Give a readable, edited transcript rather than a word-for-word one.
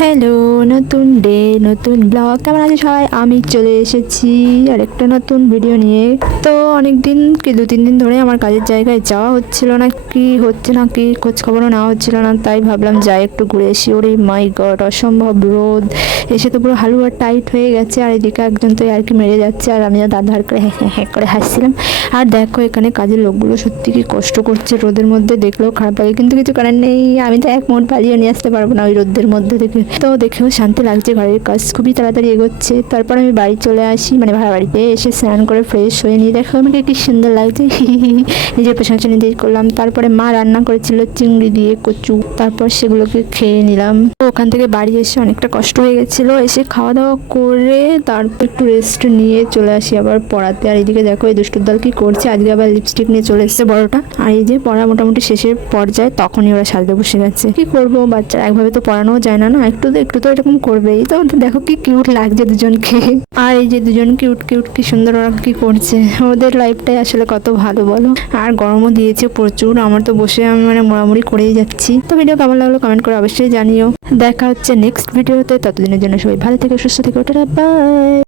Hello, নতুন day নতুন blog. কেমন আছে সবাই? আমি চলে এসেছি আরেকটা নতুন ভিডিও নিয়ে। তো অনেক দিন কি 2-3 দিন ধরে আমার কাজের জায়গায় যাওয়া হচ্ছিল না, কি হচ্ছে না কি খোঁজ খবরও নেওয়া হচ্ছিল না, তাই ভাবলাম যাই একটু ঘুরে আসি। ওরে মাই গড, অসম্ভব রোদ, এসে তো পুরো হালুয়া টাইট হয়ে গেছে। আর এদিকে একজন তো আর কি মেরে যাচ্ছে, আর আমিও দাঁত ধার করে হ্যাঁ হ্যাঁ করে হাসছিলাম। আর দেখো এখানে কাজের লোকগুলো সত্যি কি কষ্ট করছে রোদের মধ্যে, দেখলেও খারাপ লাগে, কিন্তু কিছু করার নেই। আমি তো এক মোট বাড়িও নিয়ে আসতে পারবো না ওই রোদের মধ্যে থেকে। তো দেখেও শান্তি লাগছে, ঘরের কাজ খুবই তাড়াতাড়ি এগোচ্ছে। তারপর আমি বাড়ি চলে আসি, মানে ভাড়া বাড়িতে এসে স্নান করে ফ্রেশ হয়ে নিয়ে দেখো আমাকে কি সুন্দর লাগছে। নিজের প্রশংসা নিজেই করলাম। তারপরে মা রান্না করেছিল চিংড়ি দিয়ে কচু, তারপর সেগুলোকে খেয়ে নিলাম। তো ওখান থেকে বাড়ি এসে অনেকটা কষ্ট হয়ে গেছিলো, এসে খাওয়া দাওয়া করে তারপর একটু রেস্ট নিয়ে চলে আসি আবার পড়াতে। আর এইদিকে দেখো এই দুষ্টুর দল কি করছে, আজকে আবার লিপস্টিক নিয়ে চলে এসেছে বড়টা। আর এই যে পড়া মোটামুটি শেষের পর্যায়ে, তখনই ওরা সাজতে বসে গেছে। কি করবো, বাচ্চারা একভাবে তো পড়ানো যায় না, একটু তো এরকম করবেই। তো দেখো কি কিউট লাগছে দুজনকে। আর এই যে দুজন কিউট কিউট কি সুন্দর ওরা কি করছে, ওদের লাইফটাই আসলে কত ভালো বলো। আর গরমও দিয়েছে প্রচুর, আমার তো বসে আমি মানে মোড়ামুড়ি করেই যাচ্ছি। তো ভিডিও কেমন লাগলো কমেন্ট করে অবশ্যই জানিও। দেখা হচ্ছে নেক্সট ভিডিওতে, ততদিনের জন্য সবাই ভালো থেকে সুস্থ থেকে, টাটা বাই।